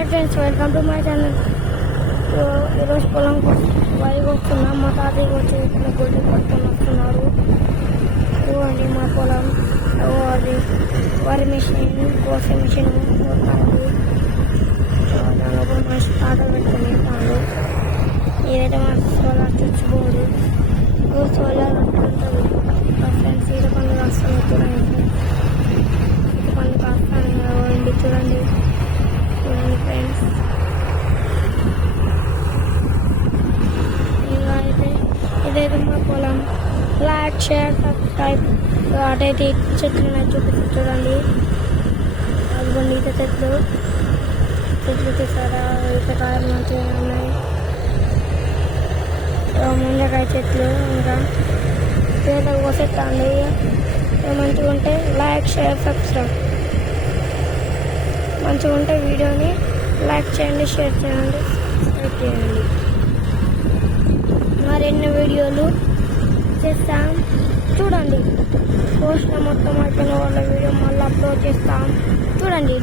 Hi friends, welcome to my channel. ఈరోజు పొలం వరి వస్తున్నాం. మా తాతయ్య వచ్చి ఇక్కడ గొడ్డు పట్టుకొని వస్తున్నారు. ఇవ్వండి మా పొలం. అది వరి మిషన్, కోసే మిషన్ పోతాడు. దానిలోపల మనిషి ఆటో పెట్టుకొని వెళ్తాడు. ఏదైతే మా సోలార్ స్విచ్ బోర్డు సోలార్ ఉంటుంది. ఫ్రెండ్స్ ఈత పనులు రాస్తాను చూడండి. ఈత పనులు రాస్తాను చూడండి చూడండి ఫ్రెండ్స్. ఇలా ఇదైతే మా పొలం. Like, share, subscribe. అటైతే చెట్లు చూపిస్తూ చూడండి. అదిగోండి ఈత చెట్లు తీసారా. ఈతకాయలు మంచిగా ఉన్నాయి. ముంజకాయ చెట్లు ఇంకా పేదలకు పోసేస్తాండి. మంచిగా ఉంటే లైక్, షేర్, సబ్స్క్రైబ్. మంచిగా ఉంటే వీడియోని లైక్ చేయండి, షేర్ చేయండి, సబ్స్క్రైబ్ చేయండి. మరిన్ని వీడియోలు చేస్తాం చూడండి. పోస్ట్ మొత్తం అయిపోయిన వాళ్ళ వీడియో మళ్ళీ అప్లోడ్ చేస్తాం చూడండి.